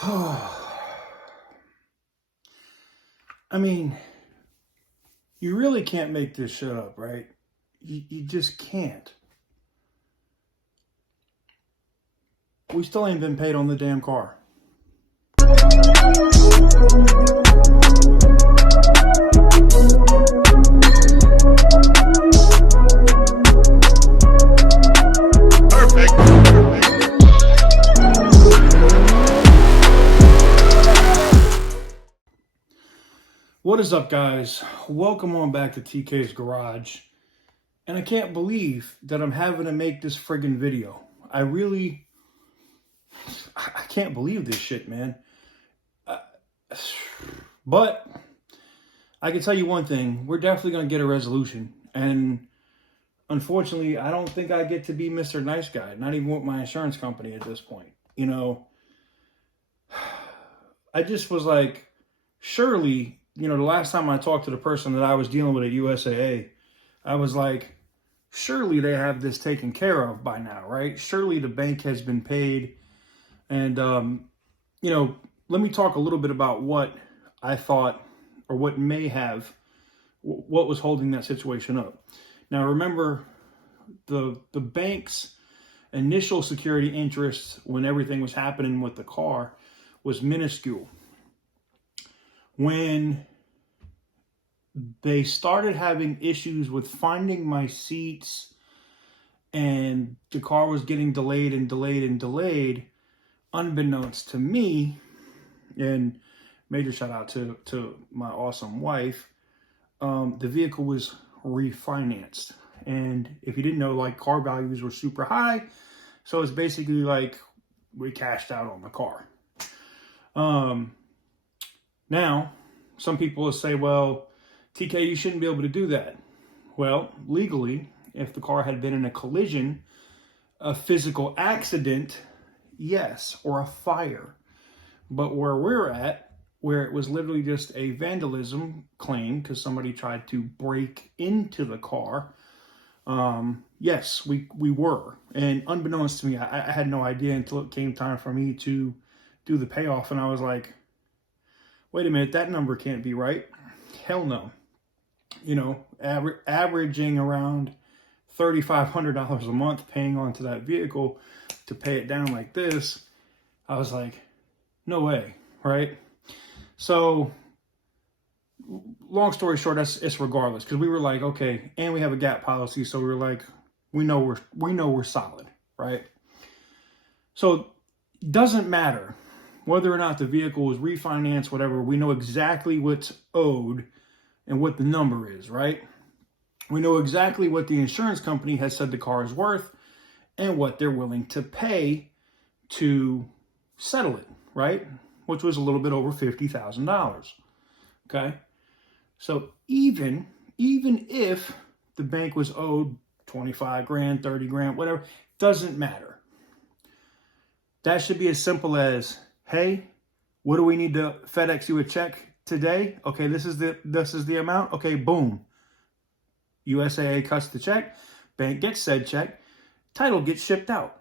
I mean, you really can't make this shit up, right? You just can't. We still ain't been paid on the damn car. What is up, guys? Welcome on back to TK's Garage. And I can't believe that I'm having to make this friggin' video. I can't believe this shit, man. But I can tell you one thing. We're definitely going to get a resolution. And unfortunately, I don't think I get to be Mr. Nice Guy. Not even with my insurance company at this point. You know, I just was like, surely... You know, the last time I talked to the person that I was dealing with at USAA, I was like, surely they have this taken care of by now, right? Surely the bank has been paid. And, you know, let me talk a little bit about what I thought or what was holding that situation up. Now, remember, the bank's initial security interest when everything was happening with the car was minuscule. When they started having issues with finding my seats and the car was getting delayed, unbeknownst to me, and major shout out to my awesome wife, the vehicle was refinanced. And if you didn't know, like, car values were super high. So it's basically like we cashed out on the car. Now, some people will say, well, TK, you shouldn't be able to do that. Well, legally, if the car had been in a collision, a physical accident, yes, or a fire. But where we're at, where it was literally just a vandalism claim because somebody tried to break into the car, yes, we were. And unbeknownst to me, I had no idea until it came time for me to do the payoff. And I was like, wait a minute, that number can't be right. Hell no. You know, averaging around $3,500 a month paying onto that vehicle to pay it down like this, I was like, no way, right? So, long story short, it's regardless, because we were like, okay, and we have a gap policy, so we were like, we know we're solid, right? So, doesn't matter whether or not the vehicle was refinanced, whatever, we know exactly what's owed and what the number is, right? We know exactly what the insurance company has said the car is worth and what they're willing to pay to settle it, right? Which was a little bit over $50,000, okay? So even if the bank was owed 25 grand, 30 grand, whatever, doesn't matter. That should be as simple as, hey, what do we need to FedEx you a check today? Okay, this is the amount. Okay, boom. USAA cuts the check. Bank gets said check. Title gets shipped out.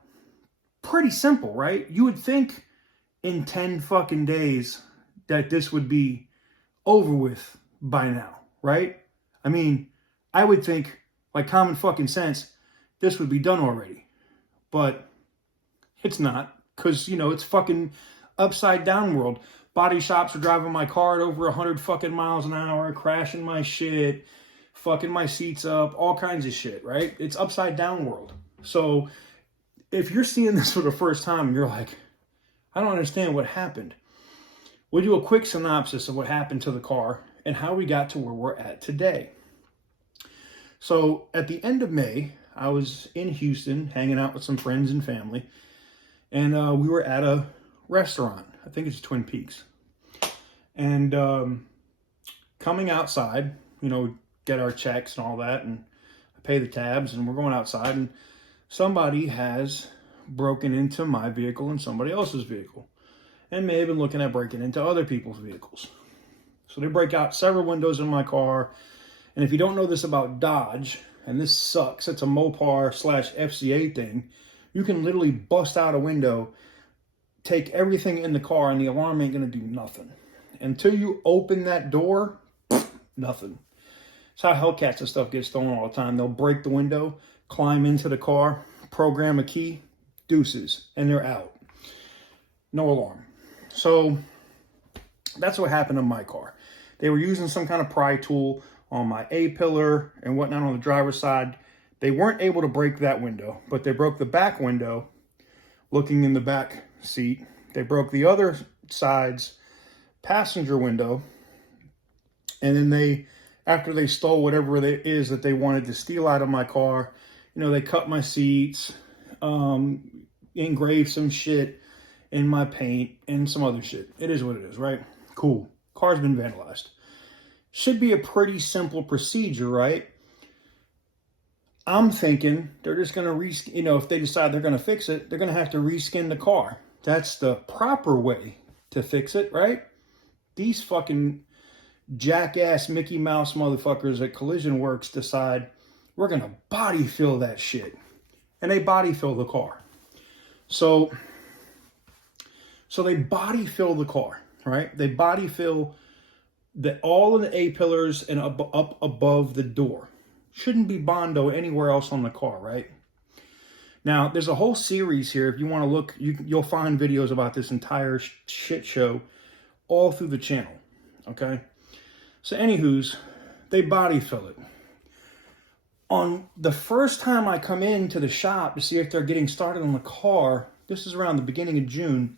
Pretty simple, right? You would think in 10 fucking days that this would be over with by now, right? I mean, I would think, like common fucking sense, this would be done already. But it's not, because, you know, it's fucking upside down world. Body shops are driving my car at over 100 fucking miles an hour, crashing my shit, fucking my seats up, all kinds of shit, right? It's upside down world. So if you're seeing this for the first time, you're like, I don't understand what happened. We'll do a quick synopsis of what happened to the car and how we got to where we're at today. So at the end of May, I was in Houston hanging out with some friends and family, and we were at a restaurant. I think it's Twin Peaks. And coming outside, you know, get our checks and all that, and pay the tabs, and we're going outside, and somebody has broken into my vehicle and somebody else's vehicle, and may have been looking at breaking into other people's vehicles. So they break out several windows in my car, and if you don't know this about Dodge, and this sucks, it's a Mopar / FCA thing, you can literally bust out a window take everything in the car and the alarm ain't going to do nothing. Until you open that door, nothing. It's how Hellcats and stuff get stolen all the time. They'll break the window, climb into the car, program a key, deuces, and they're out. No alarm. So that's what happened to my car. They were using some kind of pry tool on my A-pillar and whatnot on the driver's side. They weren't able to break that window, but they broke the back window looking in the back seat. They broke the other side's passenger window. And then they, after they stole whatever it is that they wanted to steal out of my car, you know, they cut my seats, engraved some shit in my paint and some other shit. It is what it is, right? Cool. Car's been vandalized. Should be a pretty simple procedure, right? I'm thinking they're just going to, you know, if they decide they're going to fix it, they're going to have to reskin the car. That's the proper way to fix it, right? These fucking jackass Mickey Mouse motherfuckers at Collision Works decide we're going to body fill that shit. And they body fill the car. So they body fill the car, right? They body fill all of the A-pillars and up above the door. Shouldn't be Bondo anywhere else on the car, right? Now, there's a whole series here. If you want to look, you'll find videos about this entire shit show all through the channel, okay? So anywho's, they body fill it. On the first time I come into the shop to see if they're getting started on the car, this is around the beginning of June,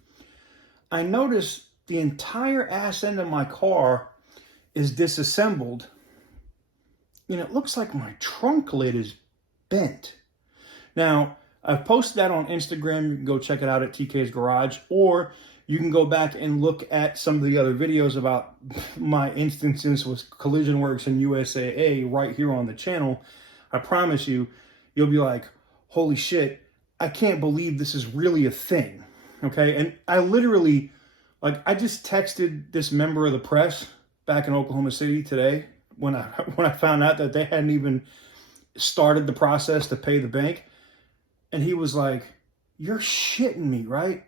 I noticed the entire ass end of my car is disassembled. And it looks like my trunk lid is bent. Now, I've posted that on Instagram. You can go check it out at TK's Garage, or you can go back and look at some of the other videos about my instances with Collision Works and USAA right here on the channel. I promise you, you'll be like, holy shit, I can't believe this is really a thing. Okay, and I literally, like, I just texted this member of the press back in Oklahoma City today when I found out that they hadn't even started the process to pay the bank. And he was like, you're shitting me, right?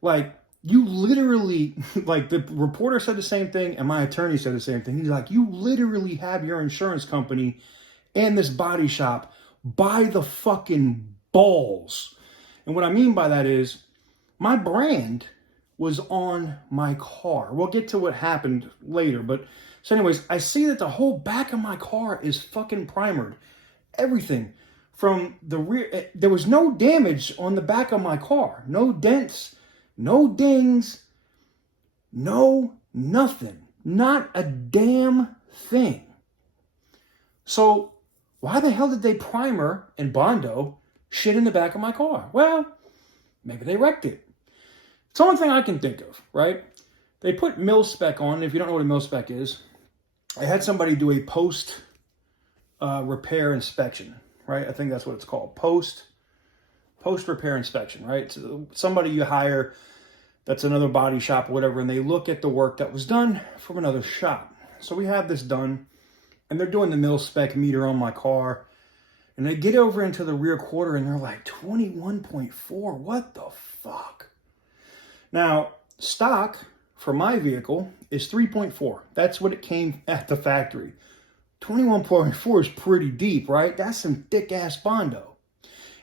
Like, you literally, like, the reporter said the same thing and my attorney said the same thing. He's like, you literally have your insurance company and this body shop by the fucking balls. And what I mean by that is, my brand was on my car. We'll get to what happened later. But so anyways, I see that the whole back of my car is fucking primered. Everything from the rear. There was no damage on the back of my car. No dents, no dings, no nothing. Not a damn thing. So why the hell did they primer and Bondo shit in the back of my car? Well, maybe they wrecked it. It's the only thing I can think of, right? They put mil-spec on. If you don't know what a mil-spec is, I had somebody do a post repair inspection, right? I think that's what it's called. Post repair inspection, right? So somebody you hire that's another body shop or whatever, and they look at the work that was done from another shop. So we have this done, and they're doing the mil-spec meter on my car, and they get over into the rear quarter, and they're like, 21.4, what the fuck? Now, stock for my vehicle is 3.4. That's what it came at the factory. 21.4 is pretty deep, right? That's some thick-ass Bondo.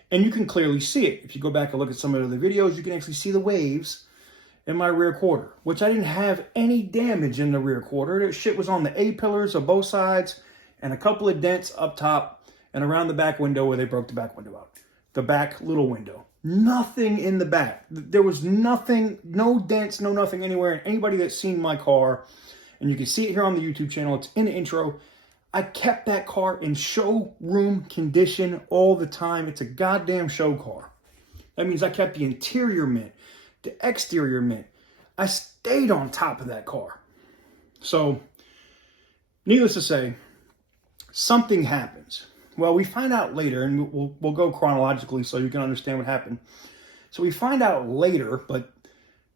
And you can clearly see it. If you go back and look at some of the videos, you can actually see the waves in my rear quarter, which I didn't have any damage in the rear quarter. That shit was on the A-pillars of both sides and a couple of dents up top and around the back window where they broke the back window out. The back little window. Nothing in the back. There was nothing, no dents, no nothing anywhere. And anybody that's seen my car, and you can see it here on the YouTube channel, it's in the intro, I kept that car in showroom condition all the time. It's a goddamn show car. That means I kept the interior mint, the exterior mint. I stayed on top of that car. So, needless to say, something happens. Well, we find out later, and we'll go chronologically so you can understand what happened. So we find out later, but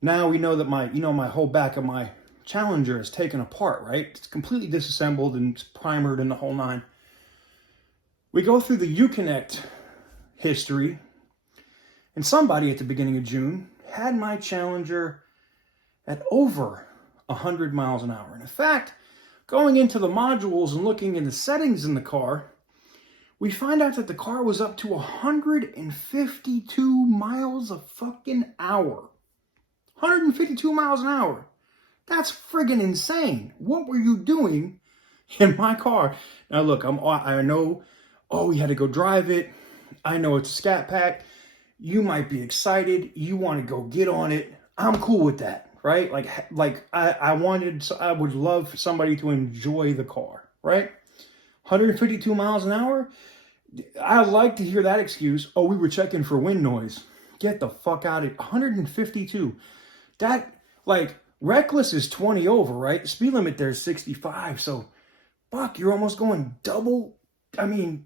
now we know that my whole back of my Challenger is taken apart, right? It's completely disassembled and it's primered and the whole nine. We go through the Uconnect history, and somebody at the beginning of June had my Challenger at over 100 miles an hour. And in fact, going into the modules and looking in the settings in the car, we find out that the car was up to 152 miles a fucking hour. 152 miles an hour. That's friggin' insane. What were you doing in my car? Now look, I know, oh, we had to go drive it. I know it's a ScatPack. You might be excited. You want to go get on it. I'm cool with that, right? I would love for somebody to enjoy the car, right? 152 miles an hour. I like to hear that excuse. Oh, we were checking for wind noise. Get the fuck out of it. 152. That, like, reckless is 20 over, right? The speed limit there is 65. So, fuck, you're almost going double. I mean,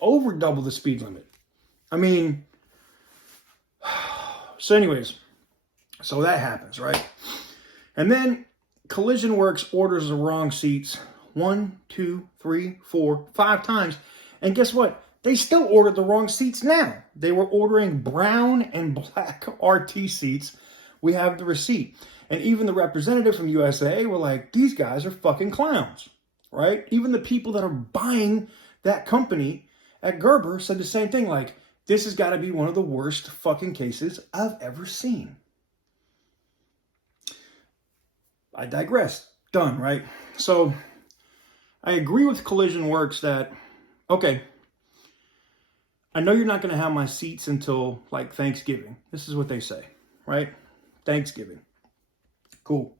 over double the speed limit. I mean, so anyways, so that happens, right? And then Collision Works orders the wrong seats 1, 2, 3, 4, 5 times. And guess what? They still ordered the wrong seats now. They were ordering brown and black RT seats. We have the receipt. And even the representative from USAA were like, these guys are fucking clowns, right? Even the people that are buying that company at Gerber said the same thing, like, this has got to be one of the worst fucking cases I've ever seen. I digress. Done, right? So I agree with Collision Works that, okay, I know you're not going to have my seats until like Thanksgiving. This is what they say, right? Thanksgiving. Cool.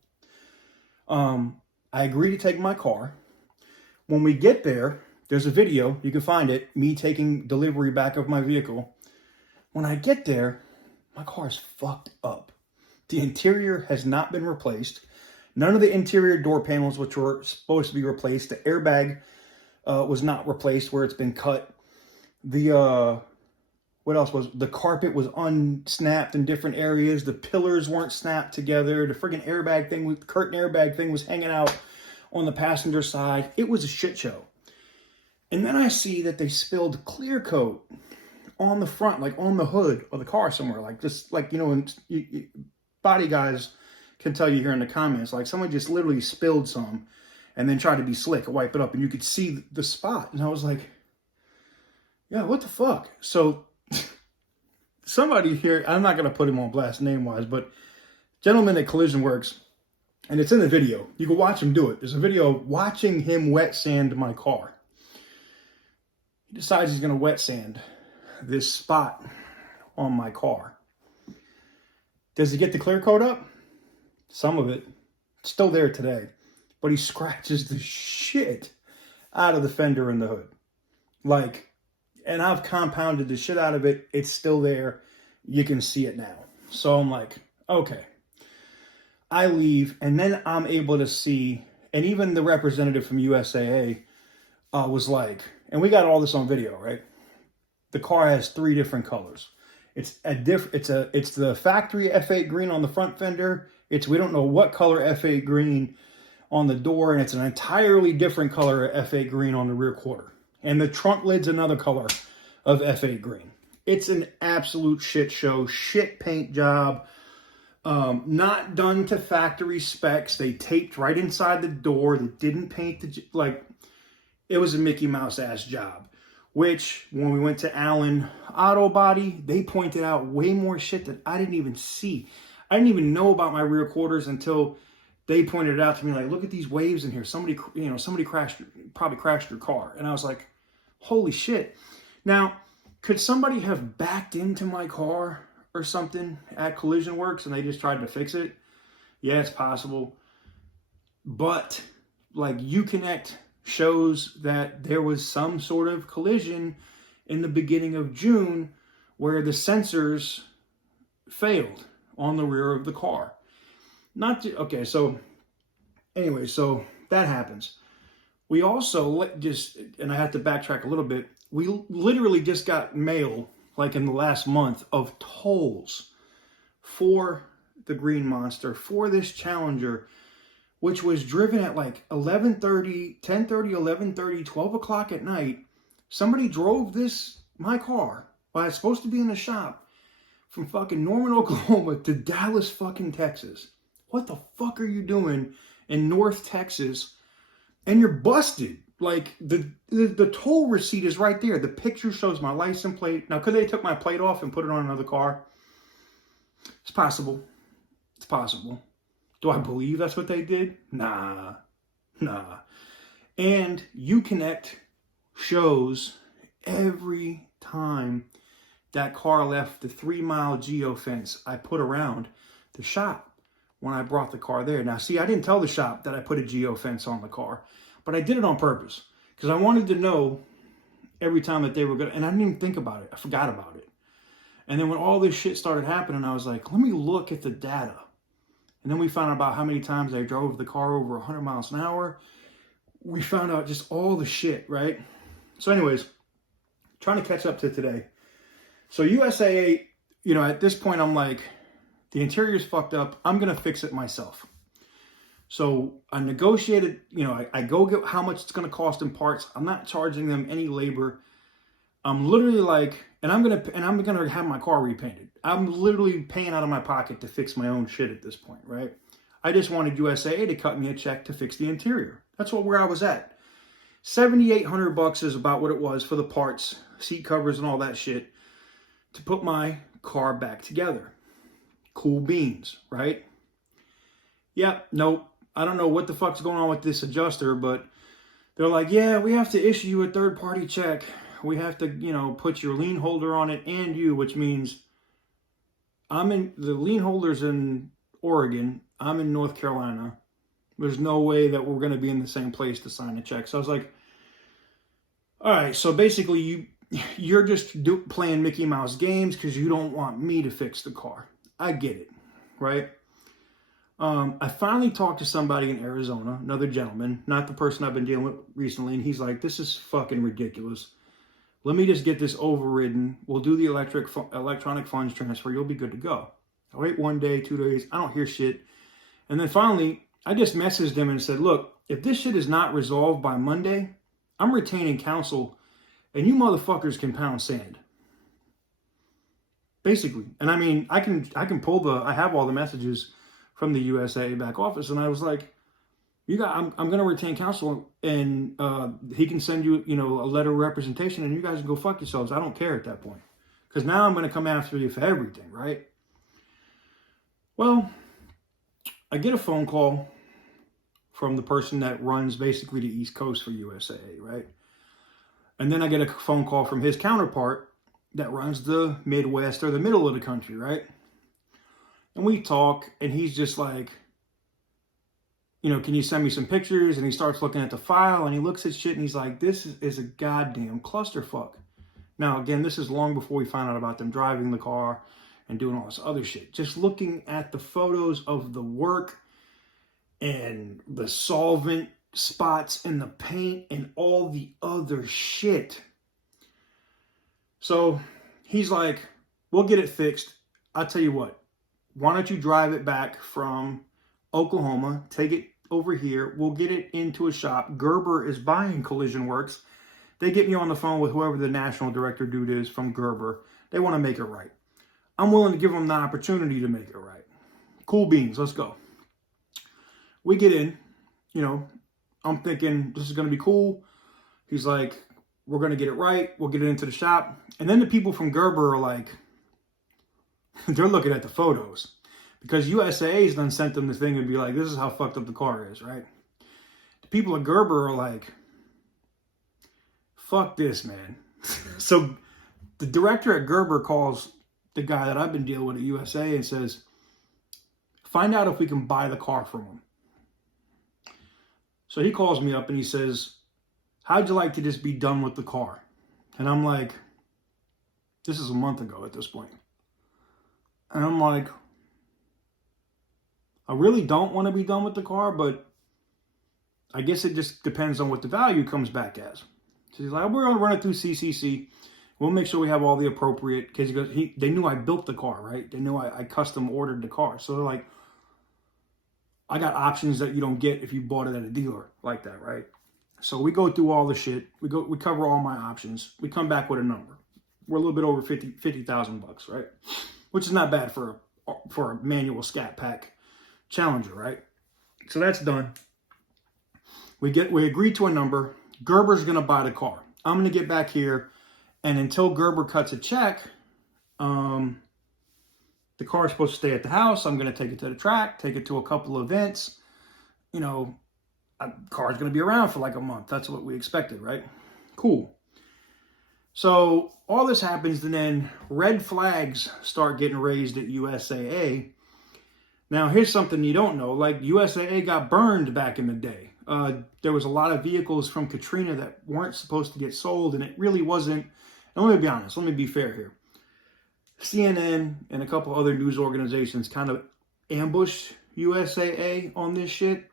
I agree to take my car. When we get there, there's a video, you can find it, me taking delivery back of my vehicle. When I get there, my car is fucked up. The interior has not been replaced. None of the interior door panels, which were supposed to be replaced, the airbag was not replaced where it's been cut. The, what else was, the carpet was unsnapped in different areas. The pillars weren't snapped together. The friggin' airbag thing, curtain airbag thing was hanging out on the passenger side. It was a shit show. And then I see that they spilled clear coat on the front, like on the hood of the car somewhere. Like just like, you know, and body guys can tell you here in the comments, like someone just literally spilled some and then tried to be slick and wipe it up. And you could see the spot. And I was like, yeah, what the fuck? So somebody here, I'm not going to put him on blast name-wise, but gentleman at Collision Works, and it's in the video. You can watch him do it. There's a video of watching him wet sand my car. He decides he's going to wet sand this spot on my car. Does he get the clear coat up? Some of it. It's still there today. But he scratches the shit out of the fender and the hood. Like, and I've compounded the shit out of it. It's still there. You can see it now. So I'm like, okay. I leave, and then I'm able to see, and even the representative from USAA was like, and we got all this on video, right? The car has 3 different colors. It's the factory F8 green on the front fender. We don't know what color F8 green on the door, and it's an entirely different color F8 green on the rear quarter. And the trunk lid's another color of F8 green. It's an absolute shit show, shit paint job. Not done to factory specs. They taped right inside the door. They didn't paint it was a Mickey Mouse ass job. Which, when we went to Allen Auto Body, they pointed out way more shit that I didn't even see. I didn't even know about my rear quarters until they pointed it out to me. Like, look at these waves in here. Somebody probably crashed your car. And I was like, holy shit. Now, could somebody have backed into my car or something at Collision Works and they just tried to fix it? Yeah, it's possible. But, like, Uconnect shows that there was some sort of collision in the beginning of June where the sensors failed on the rear of the car. Okay, so anyway, so that happens. We also and I have to backtrack a little bit, we literally just got mail, like in the last month, of tolls for the Green Monster, for this Challenger, which was driven at like 10:30, 11:30, 12 o'clock at night. Somebody drove my car, while it's supposed to be in the shop, from fucking Norman, Oklahoma to Dallas fucking Texas. What the fuck are you doing in North Texas? And you're busted. Like, the toll receipt is right there. The picture shows my license plate. Now, could they took my plate off and put it on another car? It's possible. It's possible. Do I believe that's what they did? Nah. And Uconnect shows every time that car left the 3-mile geofence I put around the shop when I brought the car there. Now, see, I didn't tell the shop that I put a geofence on the car, but I did it on purpose because I wanted to know every time that they were going to, and I didn't even think about it. I forgot about it. And then when all this shit started happening, I was like, let me look at the data. And then we found out about how many times I drove the car over 100 miles an hour. We found out just all the shit, right? So anyways, trying to catch up to today. So USAA, at this point, I'm like, the interior's fucked up. I'm going to fix it myself. So I negotiated, I go get how much it's going to cost in parts. I'm not charging them any labor. I'm literally like, and I'm going to have my car repainted. I'm literally paying out of my pocket to fix my own shit at this point, right? I just wanted USAA to cut me a check to fix the interior. That's where I was at. $7,800 is about what it was for the parts, seat covers and all that shit to put my car back together. Cool beans, right? Yep, nope. I don't know what the fuck's going on with this adjuster, but they're like, yeah, we have to issue you a third-party check. We have to, put your lien holder on it and you, which means the lien holder's in Oregon. I'm in North Carolina. There's no way that we're going to be in the same place to sign a check. So I was like, all right, so basically you're just playing Mickey Mouse games because you don't want me to fix the car. I get it, right? I finally talked to somebody in Arizona, another gentleman, not the person I've been dealing with recently, and he's like, this is fucking ridiculous. Let me just get this overridden. We'll do the electronic funds transfer. You'll be good to go. I wait 1 day, 2 days. I don't hear shit. And then finally, I just messaged him and said, look, if this shit is not resolved by Monday, I'm retaining counsel, and you motherfuckers can pound sand. Basically. And I mean, I can I have all the messages from the USAA back office, and I was like, I'm going to retain counsel, and he can send you, a letter of representation, and you guys can go fuck yourselves. I don't care at that point. Because now I'm going to come after you for everything, right? Well, I get a phone call from the person that runs basically the East Coast for USAA, right? And then I get a phone call from his counterpart that runs the Midwest or the middle of the country, right? And we talk, and he's just like, can you send me some pictures? And he starts looking at the file, and he looks at shit, and he's like, this is a goddamn clusterfuck. Now, again, this is long before we found out about them driving the car and doing all this other shit. Just looking at the photos of the work and the solvent spots in the paint and all the other shit. So he's like, we'll get it fixed. I'll tell you what, why don't you drive it back from Oklahoma, take it over here, we'll get it into a shop. Gerber is buying Collision Works. They get me on the phone with whoever the national director dude is from Gerber. They want to make it right. I'm willing to give them the opportunity to make it right. Cool beans, let's go. We get in, I'm thinking this is going to be cool. He's like, we're going to get it right. We'll get it into the shop. And then the people from Gerber are like, they're looking at the photos. Because USAA's done sent them the thing and be like, this is how fucked up the car is, right? The people at Gerber are like, fuck this, man. So the director at Gerber calls the guy that I've been dealing with at USAA and says, find out if we can buy the car from him. So he calls me up and he says, how'd you like to just be done with the car? And I'm like, this is a month ago at this point. And I'm like, I really don't want to be done with the car, but I guess it just depends on what the value comes back as. So he's like, we're going to run it through CCC. We'll make sure we have all the appropriate, because they knew I built the car, right? They knew I custom ordered the car. So they're like, I got options that you don't get if you bought it at a dealer like that, right? So we go through all the shit. We cover all my options. We come back with a number. We're a little bit over $50,000, right? which is not bad for a manual ScatPack Challenger, right? So that's done. We agree to a number. Gerber's going to buy the car. I'm going to get back here, and until Gerber cuts a check, the car is supposed to stay at the house. I'm going to take it to the track, take it to a couple events. You know, the car's going to be around for like a month. That's what we expected, right? Cool. So all this happens, and then red flags start getting raised at USAA. Now, here's something you don't know. Like, USAA got burned back in the day. There was a lot of vehicles from Katrina that weren't supposed to get sold, and it really wasn't. And let me be honest. Let me be fair here. CNN and a couple other news organizations kind of ambushed USAA on this shit.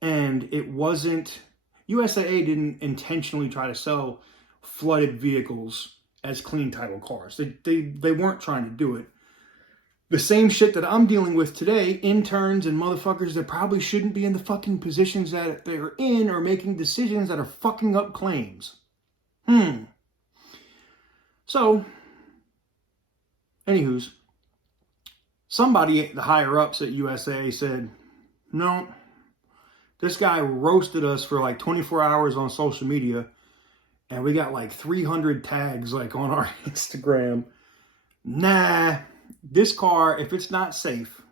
And it wasn't, USAA didn't intentionally try to sell flooded vehicles as clean title cars. They weren't trying to do it. The same shit that I'm dealing with today, interns and motherfuckers that probably shouldn't be in the fucking positions that they're in or making decisions that are fucking up claims. So, anywho's, somebody, the higher ups at USAA said, no, this guy roasted us for like 24 hours on social media, and we got like 300 tags like on our Instagram. Nah, this car, if it's not safe,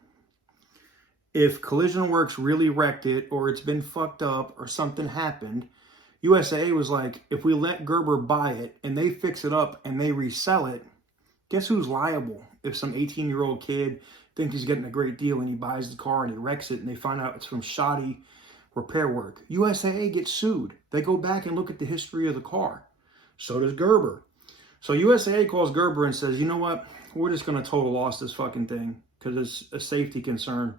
if Collision Works really wrecked it, or it's been fucked up, or something happened, USAA was like, if we let Gerber buy it, and they fix it up, and they resell it, guess who's liable? If some 18-year-old kid thinks he's getting a great deal, and he buys the car, and he wrecks it, and they find out it's from shoddy repair work. USAA gets sued. They go back and look at the history of the car. So does Gerber. So USAA calls Gerber and says, you know what? We're just going to total loss this fucking thing because it's a safety concern.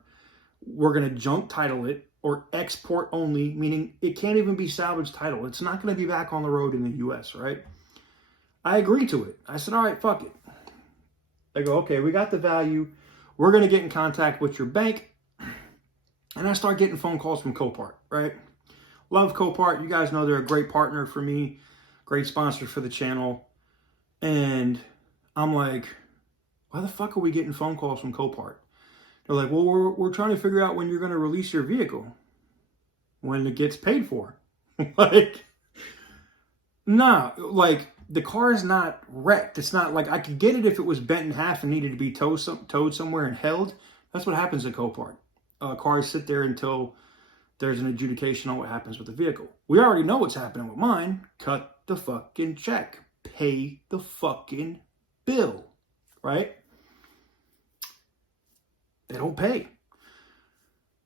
We're going to junk title it, or export only, meaning it can't even be salvage title. It's not going to be back on the road in the U.S., right? I agree to it. I said, all right, fuck it. They go, okay, we got the value. We're going to get in contact with your bank. And I start getting phone calls from Copart, right? Love Copart. You guys know they're a great partner for me. Great sponsor for the channel. And I'm like, why the fuck are we getting phone calls from Copart? They're like, well, we're trying to figure out when you're going to release your vehicle. When it gets paid for. Like, nah, like, the car is not wrecked. It's not like, I could get it if it was bent in half and needed to be towed somewhere and held. That's what happens at Copart. Cars sit there until there's an adjudication on what happens with the vehicle. We already know what's happening with mine. Cut the fucking check. Pay the fucking bill. Right? They don't pay.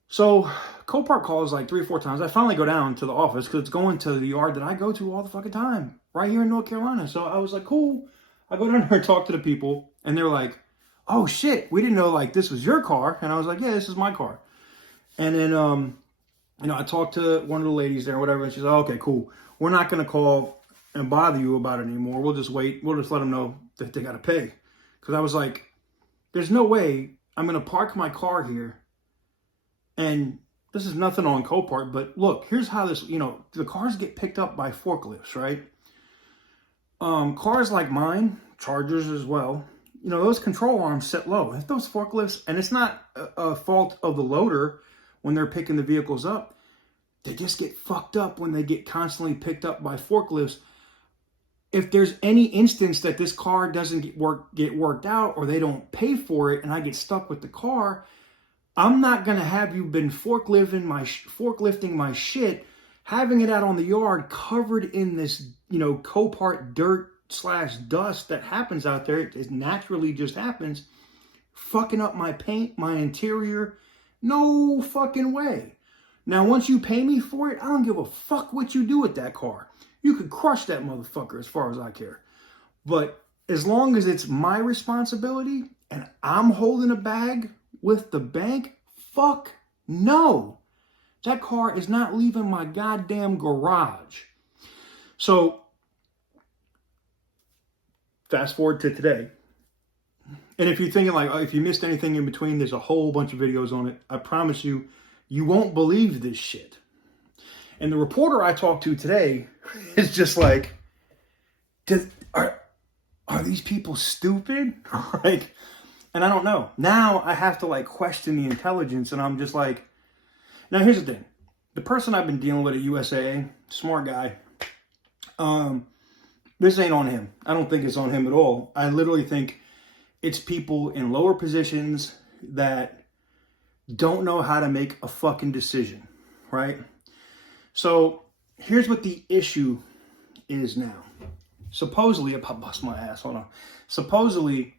So Copart calls like 3 or 4 times. I finally go down to the office because it's going to the yard that I go to all the fucking time. Right here in North Carolina. So I was like, cool. I go down there and talk to the people. And they're like, oh shit, we didn't know like this was your car. And I was like, yeah, this is my car. And then, you know, I talked to one of the ladies there or whatever. And she's like, okay, cool. We're not going to call and bother you about it anymore. We'll just wait. We'll just let them know that they got to pay. Because I was like, there's no way I'm going to park my car here. And this is nothing on Copart, but look, here's how this, you know, the cars get picked up by forklifts, right? Cars like mine, Chargers as well, you know, those control arms sit low. If those forklifts, and it's not a fault of the loader when they're picking the vehicles up, they just get fucked up when they get constantly picked up by forklifts. If there's any instance that this car doesn't get worked out, or they don't pay for it and I get stuck with the car, I'm not going to have you been forklifting my shit, having it out on the yard covered in this, you know, Copart dirt / dust that happens out there. It naturally just happens, fucking up my paint, my interior. No fucking way. Now, once you pay me for it, I don't give a fuck what you do with that car. You could crush that motherfucker as far as I care. But as long as it's my responsibility and I'm holding a bag with the bank, fuck no. That car is not leaving my goddamn garage. So, fast forward to today. And if you're thinking like, oh, if you missed anything in between, there's a whole bunch of videos on it. I promise you, you won't believe this shit. And the reporter I talked to today is just like, are these people stupid? Like, And I don't know. Now I have to like question the intelligence, and I'm just like, now here's the thing. The person I've been dealing with at USAA, smart guy, this ain't on him. I don't think it's on him at all. I literally think it's people in lower positions that don't know how to make a fucking decision, right? So here's what the issue is now. Supposedly, if I bust my ass, hold on. Supposedly,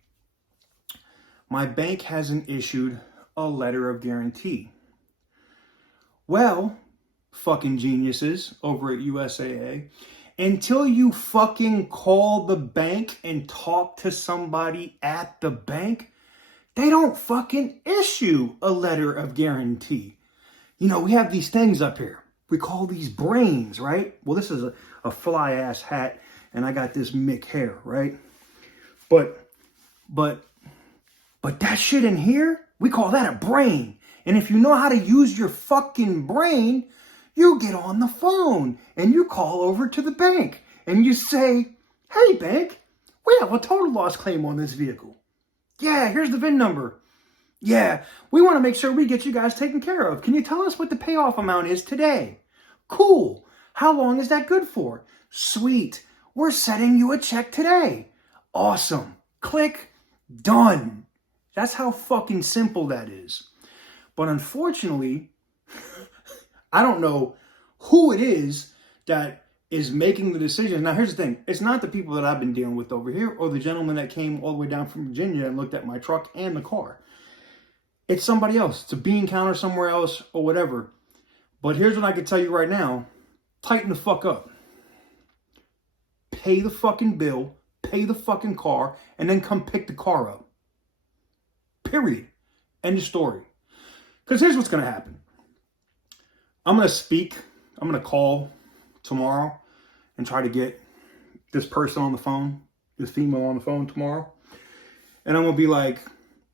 my bank hasn't issued a letter of guarantee. Well, fucking geniuses over at USAA, until you fucking call the bank and talk to somebody at the bank, they don't fucking issue a letter of guarantee. You know, we have these things up here. We call these brains, right? Well, this is a fly ass hat, and I got this Mick hair, right? But that shit in here, we call that a brain. And if you know how to use your fucking brain, you get on the phone and you call over to the bank and you say, hey bank, we have a total loss claim on this vehicle. Yeah, here's the VIN number. Yeah, we want to make sure we get you guys taken care of. Can you tell us what the payoff amount is today? Cool. How long is that good for? Sweet. We're sending you a check today. Awesome. Click. Done. That's how fucking simple that is. But unfortunately, I don't know who it is that is making the decision. Now, here's the thing. It's not the people that I've been dealing with over here or the gentleman that came all the way down from Virginia and looked at my truck and the car. It's somebody else. It's a bean counter somewhere else or whatever. But here's what I can tell you right now. Tighten the fuck up. Pay the fucking bill, pay the fucking car, and then come pick the car up. Period. End of story. Because here's what's going to happen. I'm going to call tomorrow and try to get this person on the phone, this female on the phone tomorrow. And I'm going to be like,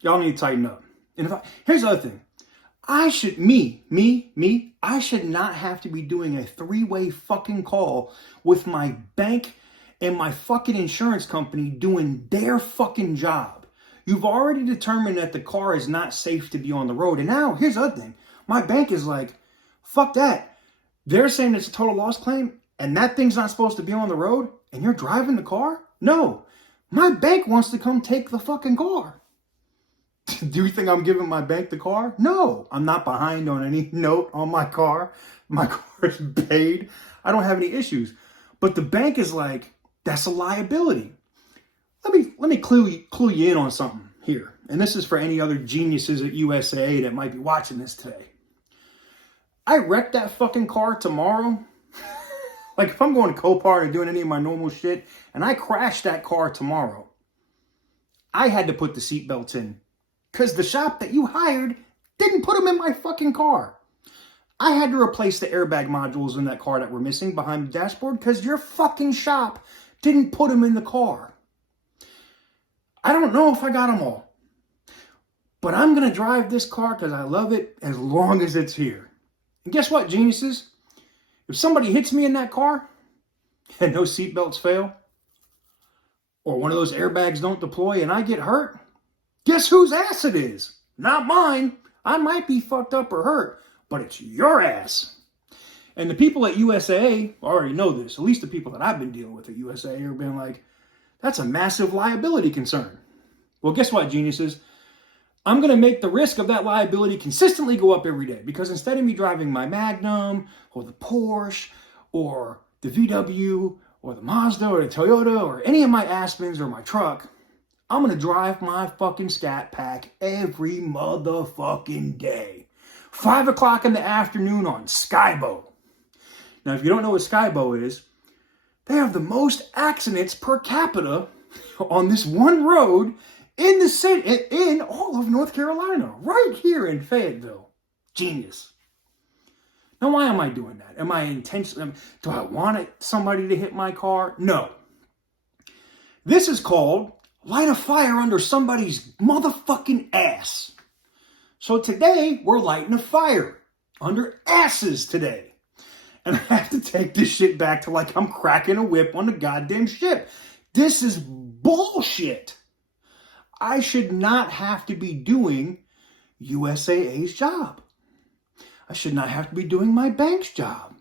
y'all need to tighten up. And here's the other thing. I should not have to be doing a 3-way fucking call with my bank and my fucking insurance company doing their fucking job. You've already determined that the car is not safe to be on the road. And now, here's the other thing. My bank is like, fuck that. They're saying it's a total loss claim and that thing's not supposed to be on the road and you're driving the car? No. My bank wants to come take the fucking car. Do you think I'm giving my bank the car? No. I'm not behind on any note on my car. My car is paid. I don't have any issues. But the bank is like, that's a liability. Let me clue you in on something here. And this is for any other geniuses at USAA that might be watching this today. I wreck that fucking car tomorrow. Like if I'm going to Copart or doing any of my normal shit and I crash that car tomorrow, I had to put the seatbelts in because the shop that you hired didn't put them in my fucking car. I had to replace the airbag modules in that car that were missing behind the dashboard because your fucking shop didn't put them in the car. I don't know if I got them all. But I'm going to drive this car because I love it as long as it's here. And guess what, geniuses? If somebody hits me in that car and those seatbelts fail, or one of those airbags don't deploy and I get hurt, guess whose ass it is? Not mine. I might be fucked up or hurt, but it's your ass. And the people at USAA already know this. At least the people that I've been dealing with at USAA are being like, that's a massive liability concern. Well, guess what, geniuses? I'm going to make the risk of that liability consistently go up every day because instead of me driving my Magnum or the Porsche or the VW or the Mazda or the Toyota or any of my Aspens or my truck, I'm going to drive my fucking ScatPack every motherfucking day. 5 o'clock in the afternoon on Skybo. Now, if you don't know what Skybo is, they have the most accidents per capita on this one road in the city, in all of North Carolina, right here in Fayetteville. Genius. Now, why am I doing that? Am I intentionally, do I want somebody to hit my car? No. This is called light a fire under somebody's motherfucking ass. So today, we're lighting a fire under asses today. And I have to take this shit back to like I'm cracking a whip on the goddamn ship. This is bullshit. I should not have to be doing USAA's job. I should not have to be doing my bank's job.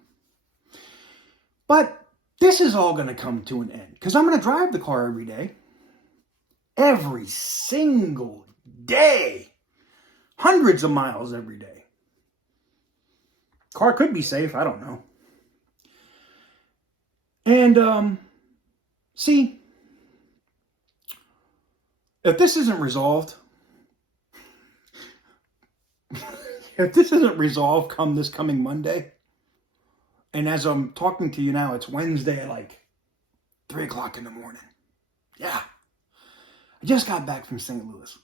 But this is all going to come to an end because I'm going to drive the car every day. Every single day. Hundreds of miles every day. Car could be safe. I don't know. And, see, if this isn't resolved, come this coming Monday, and as I'm talking to you now, it's Wednesday at like 3 o'clock in the morning. Yeah. I just got back from St. Louis.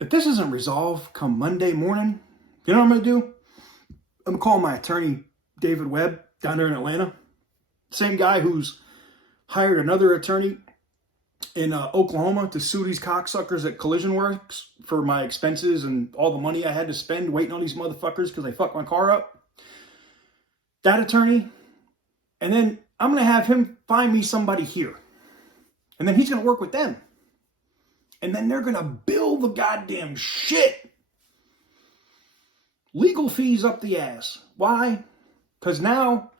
If this isn't resolved come Monday morning, you know what I'm going to do? I'm going to call my attorney, David Webb, down there in Atlanta. Same guy who's hired another attorney in Oklahoma to sue these cocksuckers at Collision Works for my expenses and all the money I had to spend waiting on these motherfuckers because they fucked my car up. That attorney. And then I'm going to have him find me somebody here. And then he's going to work with them. And then they're going to bill the goddamn shit. Legal fees up the ass. Why? Because now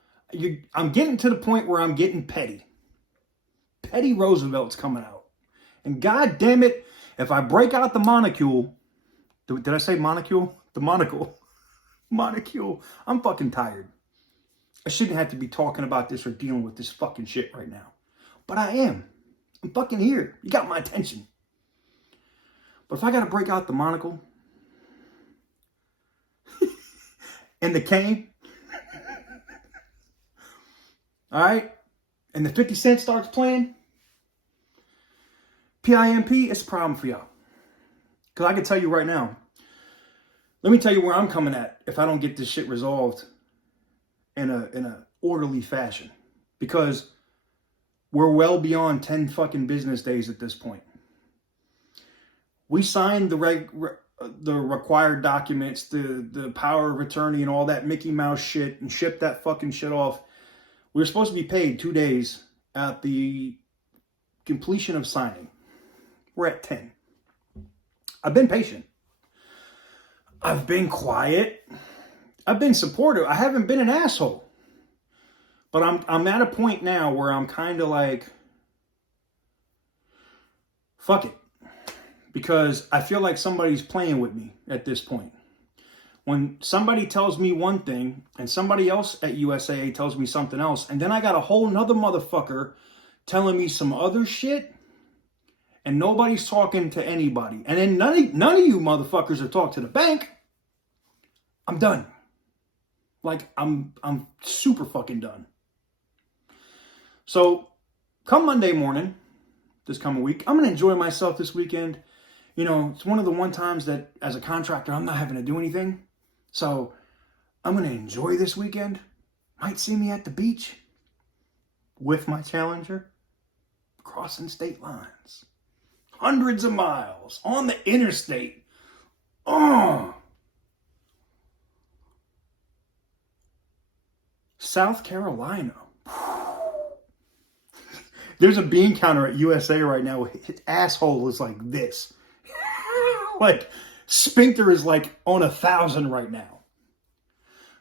I'm getting to the point where I'm getting petty. Petty Roosevelt's coming out. And god damn it, if I break out the monocule, did I say monocule? The monocle. Monocule. I'm fucking tired. I shouldn't have to be talking about this or dealing with this fucking shit right now. But I am. I'm fucking here. You got my attention. But if I got to break out the monocle and the cane, all right, and the 50 Cent starts playing, PIMP, it's a problem for y'all. Because I can tell you right now, let me tell you where I'm coming at if I don't get this shit resolved in a orderly fashion. Because we're well beyond 10 fucking business days at this point. We signed the required documents, the power of attorney and all that Mickey Mouse shit and shipped that fucking shit off. We were supposed to be paid 2 days at the completion of signing. We're at 10. I've been patient. I've been quiet. I've been supportive. I haven't been an asshole. But I'm at a point now where I'm kind of like, fuck it. Because I feel like somebody's playing with me at this point. When somebody tells me one thing and somebody else at USAA tells me something else, and then I got a whole nother motherfucker telling me some other shit, and nobody's talking to anybody, and then none of you motherfuckers have talked to the bank, I'm done. Like, I'm super fucking done. So, come Monday morning, this coming week, I'm going to enjoy myself this weekend. You know, it's one of the one times that as a contractor, I'm not having to do anything. So, I'm going to enjoy this weekend. Might see me at the beach with my Challenger, crossing state lines. Hundreds of miles on the interstate. Oh! South Carolina. There's a bean counter at USA right now. His asshole is like this. Like, sphincter is like on 1,000 right now.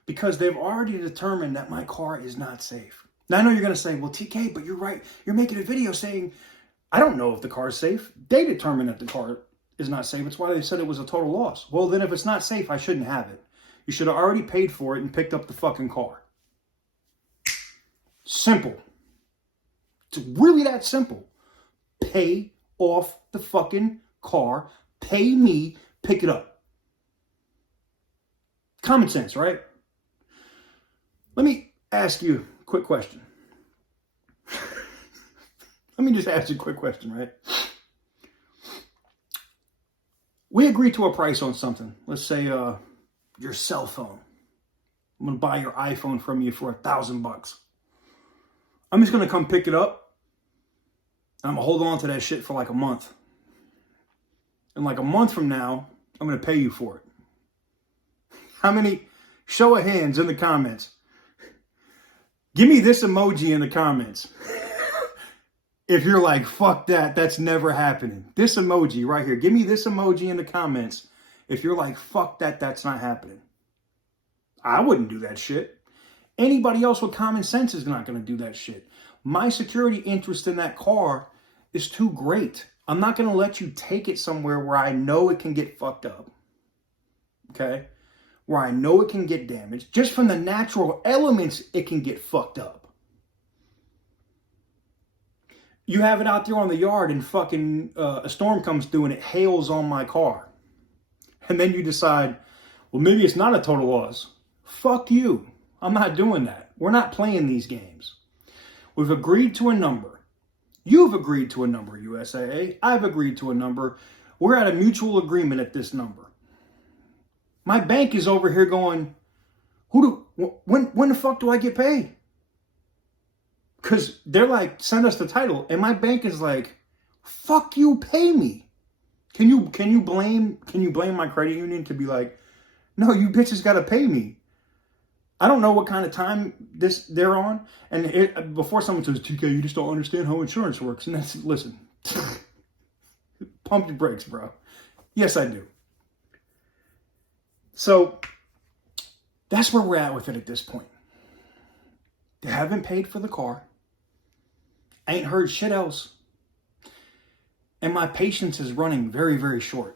Because they've already determined that my car is not safe. Now, I know you're going to say, well, TK, but you're right. You're making a video saying, I don't know if the car is safe. They determined that the car is not safe. It's why they said it was a total loss. Well, then if it's not safe, I shouldn't have it. You should have already paid for it and picked up the fucking car. Simple. It's really that simple. Pay off the fucking car. Pay me. Pick it up. Common sense, right? Let me ask you a quick question. Let me just ask you a quick question, right? We agree to a price on something. Let's say your cell phone. I'm going to buy your iPhone from you for $1,000. I'm just going to come pick it up. I'm going to hold on to that shit for like a month. And like a month from now, I'm going to pay you for it. How many? Show of hands in the comments. Give me this emoji in the comments. if you're like, fuck that, that's never happening. This emoji right here. Give me this emoji in the comments if you're like, fuck that, that's not happening. I wouldn't do that shit. Anybody else with common sense is not going to do that shit. My security interest in that car is too great. I'm not going to let you take it somewhere where I know it can get fucked up. Okay? Where I know it can get damaged. Just from the natural elements, it can get fucked up. You have it out there on the yard and fucking a storm comes through and it hails on my car. And then you decide, well, maybe it's not a total loss. Fuck you. I'm not doing that. We're not playing these games. We've agreed to a number. You've agreed to a number, USAA. I've agreed to a number. We're at a mutual agreement at this number. My bank is over here going, when the fuck do I get paid? Because they're like, send us the title. And my bank is like, fuck you, pay me. Can you blame my credit union to be like, no, you bitches got to pay me. I don't know what kind of time they're on. And before someone says, TK, you just don't understand how insurance works. And that's, listen, pump your brakes, bro. Yes, I do. So that's where we're at with it at this point. They haven't paid for the car. I ain't heard shit else. And my patience is running very, very short.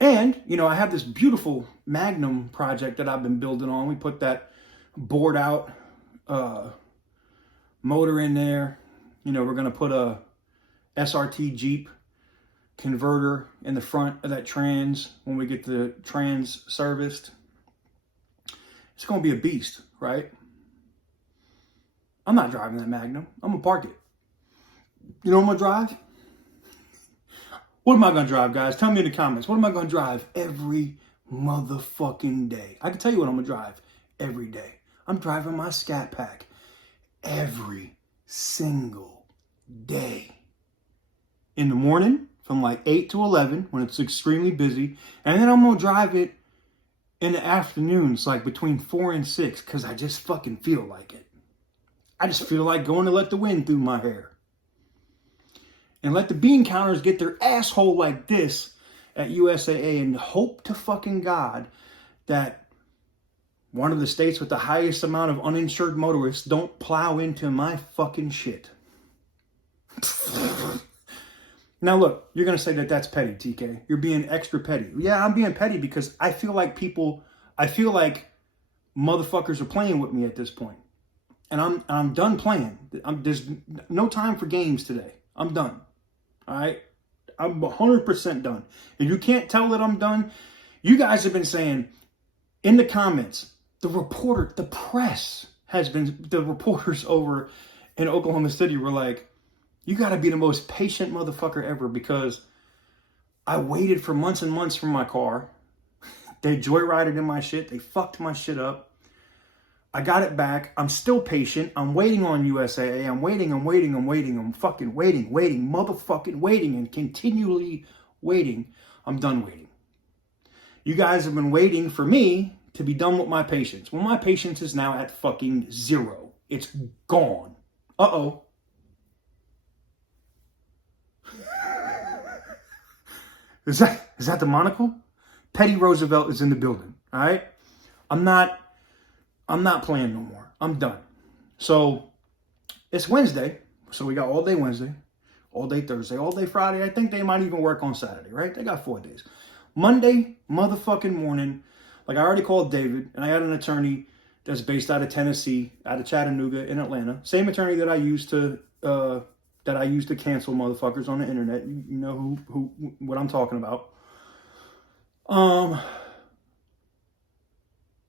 And, I have this beautiful Magnum project that I've been building on. We put that bored out motor in there. We're going to put a SRT Jeep converter in the front of that trans when we get the trans serviced. It's going to be a beast, right? I'm not driving that Magnum. I'm going to park it. You know what I'm going to drive? What am I going to drive, guys? Tell me in the comments. What am I going to drive every motherfucking day? I can tell you what I'm going to drive every day. I'm driving my ScatPack every single day. In the morning, from like 8 to 11, when it's extremely busy. And then I'm going to drive it in the afternoons, like between 4 and 6, because I just fucking feel like it. I just feel like going to let the wind through my hair. And let the bean counters get their asshole like this at USAA and hope to fucking God that one of the states with the highest amount of uninsured motorists don't plow into my fucking shit. Now look, you're going to say that that's petty, TK. You're being extra petty. Yeah, I'm being petty because I feel like motherfuckers are playing with me at this point. And I'm done playing. There's no time for games today. I'm done. All right? I'm 100% done. If you can't tell that I'm done, you guys have been saying in the comments, the reporters over in Oklahoma City were like, you got to be the most patient motherfucker ever because I waited for months and months for my car. They joyrided in my shit. They fucked my shit up. I got it back. I'm still patient. I'm waiting on USAA. I'm waiting. I'm fucking waiting, motherfucking waiting, and continually waiting. I'm done waiting. You guys have been waiting for me to be done with my patience. Well, my patience is now at fucking 0. It's gone. Uh-oh. Is that the monocle? Petty Roosevelt is in the building. All right? I'm not playing no more. I'm done. So it's Wednesday. So we got all day Wednesday, all day Thursday, all day Friday. I think they might even work on Saturday, right? They got 4 days. Monday, motherfucking morning. Like I already called David and I had an attorney that's based out of Tennessee, out of Chattanooga in Atlanta. Same attorney that I used to cancel motherfuckers on the internet. You know what I'm talking about.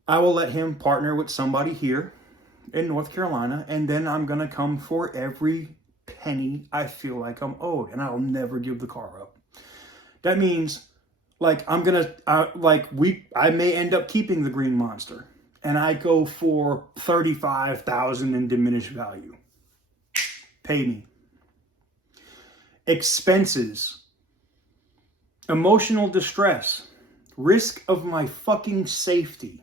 I will let him partner with somebody here in North Carolina, and then I'm going to come for every penny I feel like I'm owed, and I'll never give the car up. That means, like, I may end up keeping the Green Monster, and I go for $35,000 in diminished value. Pay me. Expenses. Emotional distress. Risk of my fucking safety.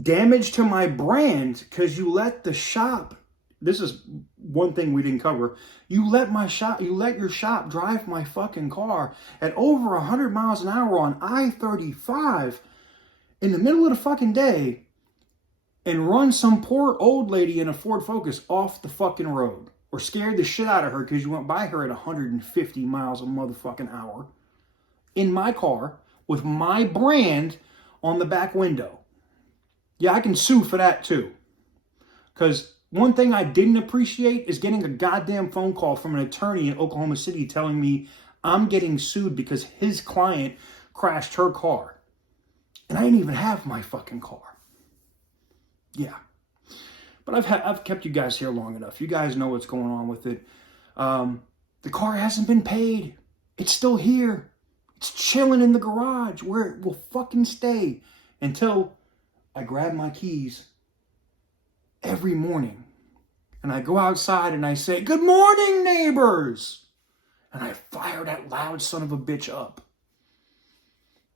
Damage to my brand because you let the shop this is one thing we didn't cover. You let your shop drive my fucking car at over 100 miles an hour on I-35 in the middle of the fucking day and run some poor old lady in a Ford Focus off the fucking road, or scared the shit out of her because you went by her at 150 miles a motherfucking hour in my car with my brand on the back window. Yeah, I can sue for that too. Because one thing I didn't appreciate is getting a goddamn phone call from an attorney in Oklahoma City telling me I'm getting sued because his client crashed her car. And I didn't even have my fucking car. Yeah. But I've kept you guys here long enough. You guys know what's going on with it. The car hasn't been paid. It's still here. It's chilling in the garage where it will fucking stay until I grab my keys every morning and I go outside and I say, "Good morning, neighbors." And I fire that loud son of a bitch up.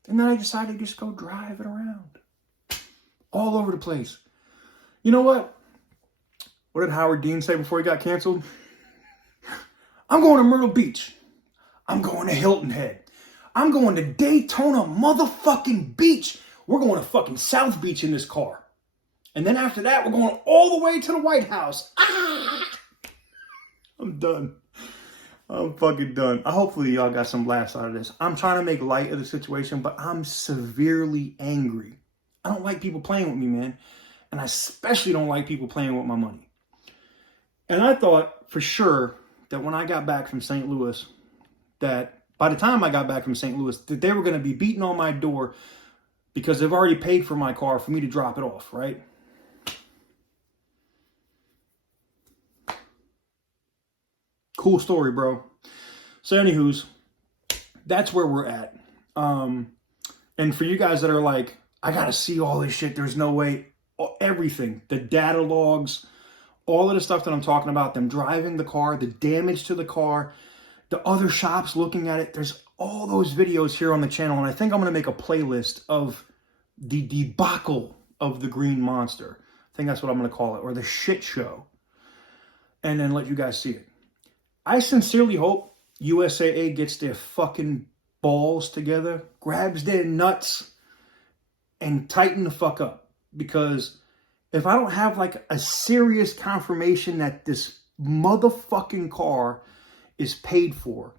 And then I decide to just go drive it around all over the place. You know what? What did Howard Dean say before he got canceled? I'm going to Myrtle Beach. I'm going to Hilton Head. I'm going to Daytona motherfucking Beach. We're going to fucking South Beach in this car. And then after that, we're going all the way to the White House. I'm done. I'm fucking done. Hopefully y'all got some laughs out of this. I'm trying to make light of the situation, but I'm severely angry. I don't like people playing with me, man. And I especially don't like people playing with my money. And I thought for sure that when I got back from St. Louis, that by the time I got back from St. Louis, that they were going to be beating on my door because they've already paid for my car for me to drop it off, right? Cool story, bro. So anywho's, that's where we're at. And for you guys that are like, I got to see all this shit, there's no way, everything, the data logs, all of the stuff that I'm talking about, them driving the car, the damage to the car, the other shops looking at it, there's all those videos here on the channel. And I think I'm going to make a playlist of the debacle of the Green Monster. I think that's what I'm going to call it, or the shit show. And then let you guys see it. I sincerely hope USAA gets their fucking balls together, grabs their nuts, and tighten the fuck up. Because if I don't have like a serious confirmation that this motherfucking car is paid for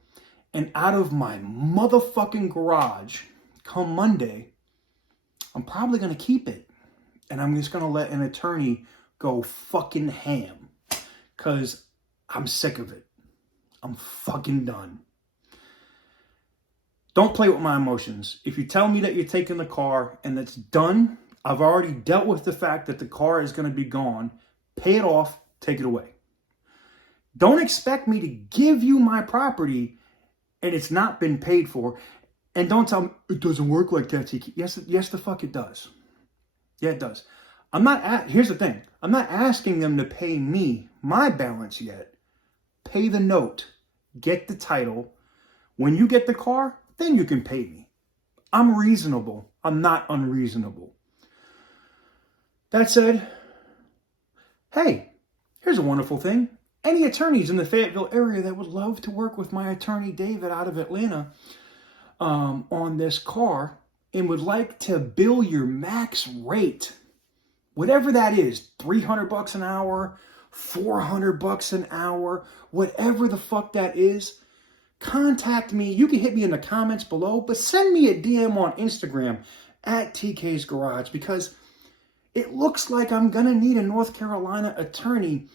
and out of my motherfucking garage come Monday, I'm probably going to keep it. And I'm just going to let an attorney go fucking ham. Because I'm sick of it. I'm fucking done. Don't play with my emotions. If you tell me that you're taking the car and that's done, I've already dealt with the fact that the car is going to be gone. Pay it off, take it away. Don't expect me to give you my property and it's not been paid for. And don't tell me it doesn't work like that, Tiki. Yes, the fuck it does. Yeah, it does. Here's the thing. I'm not asking them to pay me my balance yet. Pay the note. Get the title. When you get the car, then you can pay me. I'm reasonable. I'm not unreasonable. That said, hey, here's a wonderful thing. Any attorneys in the Fayetteville area that would love to work with my attorney David out of Atlanta on this car and would like to bill your max rate, whatever that is, $300 an hour, $400 an hour, whatever the fuck that is, contact me. You can hit me in the comments below, but send me a DM on Instagram at TK's Garage, because it looks like I'm going to need a North Carolina attorney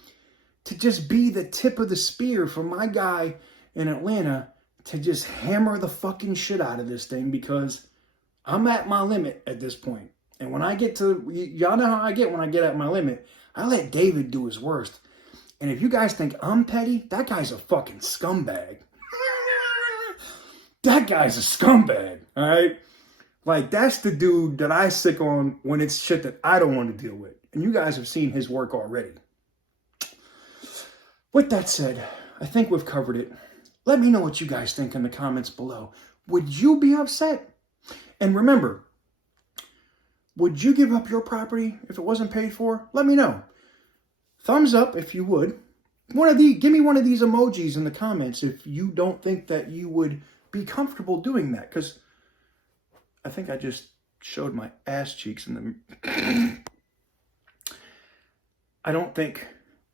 to just be the tip of the spear for my guy in Atlanta to just hammer the fucking shit out of this thing, because I'm at my limit at this point. And when I get to, y'all know how I get when I get at my limit, I let David do his worst. And if you guys think I'm petty, that guy's a fucking scumbag. That guy's a scumbag, all right? Like, that's the dude that I sick on when it's shit that I don't want to deal with. And you guys have seen his work already. With that said, I think we've covered it. Let me know what you guys think in the comments below. Would you be upset? And remember, would you give up your property if it wasn't paid for? Let me know. Thumbs up if you would. Give me one of these emojis in the comments if you don't think that you would be comfortable doing that. Because I think I just showed my ass cheeks in the... I don't think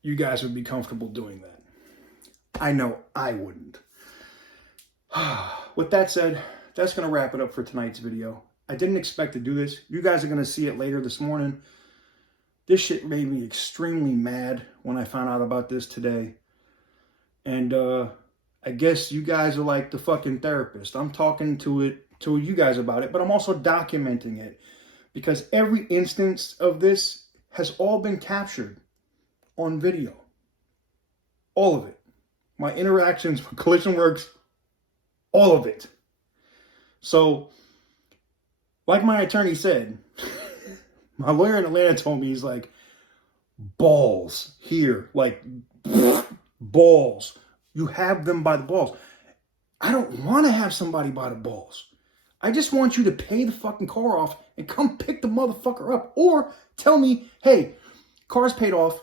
you guys would be comfortable doing that. I know I wouldn't. With that said, that's going to wrap it up for tonight's video. I didn't expect to do this. You guys are going to see it later this morning. This shit made me extremely mad when I found out about this today. And I guess you guys are like the fucking therapist. I'm talking to you guys about it, but I'm also documenting it. Because every instance of this has all been captured on video. All of it. My interactions with Collision Works, all of it. So, like my attorney said, my lawyer in Atlanta told me, he's like, balls here, like balls. You have them by the balls. I don't want to have somebody by the balls. I just want you to pay the fucking car off and come pick the motherfucker up. Or tell me, hey, car's paid off.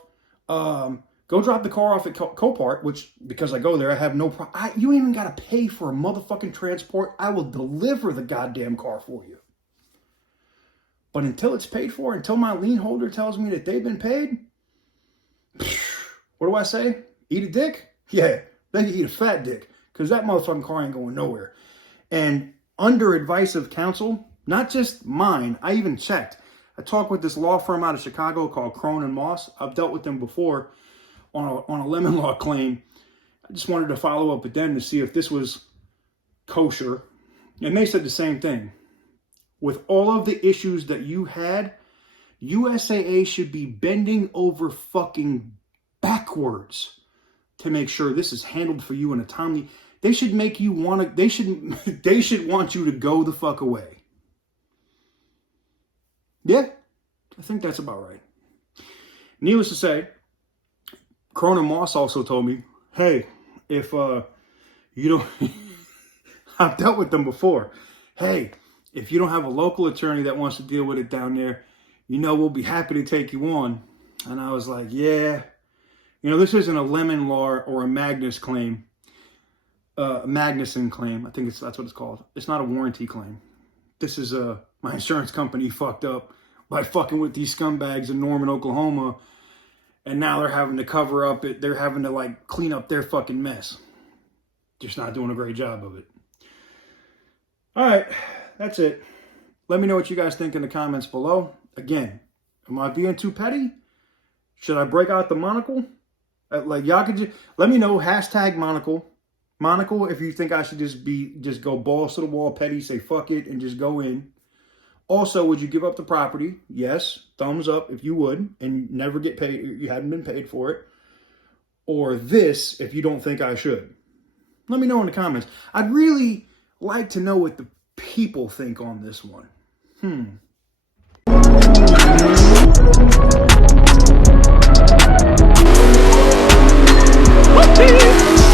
Go drop the car off at Copart, which, because I go there, I have no problem. You ain't even got to pay for a motherfucking transport. I will deliver the goddamn car for you. But until it's paid for, until my lien holder tells me that they've been paid, what do I say? Eat a dick? Yeah, they can eat a fat dick. Because that motherfucking car ain't going nowhere. And under advice of counsel, not just mine, I even checked. I talked with this law firm out of Chicago called Crone & Moss. I've dealt with them before on a lemon law claim. I just wanted to follow up with them to see if this was kosher. And they said the same thing. With all of the issues that you had, USAA should be bending over fucking backwards to make sure this is handled for you in a timely... They should make you want to... They should want you to go the fuck away. Yeah, I think that's about right. Needless to say, Crone & Moss also told me, hey, if you don't... I've dealt with them before. Hey, if you don't have a local attorney that wants to deal with it down there, we'll be happy to take you on. And I was like, yeah. This isn't a lemon law or a Magnus claim. Magnuson claim. I think that's what it's called. It's not a warranty claim. This is my insurance company fucked up by fucking with these scumbags in Norman, Oklahoma. And now they're having to cover up it. They're having to clean up their fucking mess. Just not doing a great job of it. All right. That's it. Let me know what you guys think in the comments below. Again, am I being too petty? Should I break out the monocle? Y'all could just let me know. Hashtag monocle. Monocle, if you think I should just go balls to the wall, petty, say fuck it, and just go in. Also, would you give up the property? Yes. Thumbs up if you would, and never get paid. You hadn't been paid for it. Or this, if you don't think I should. Let me know in the comments. I'd really like to know what the people think on this one. Whoopsie!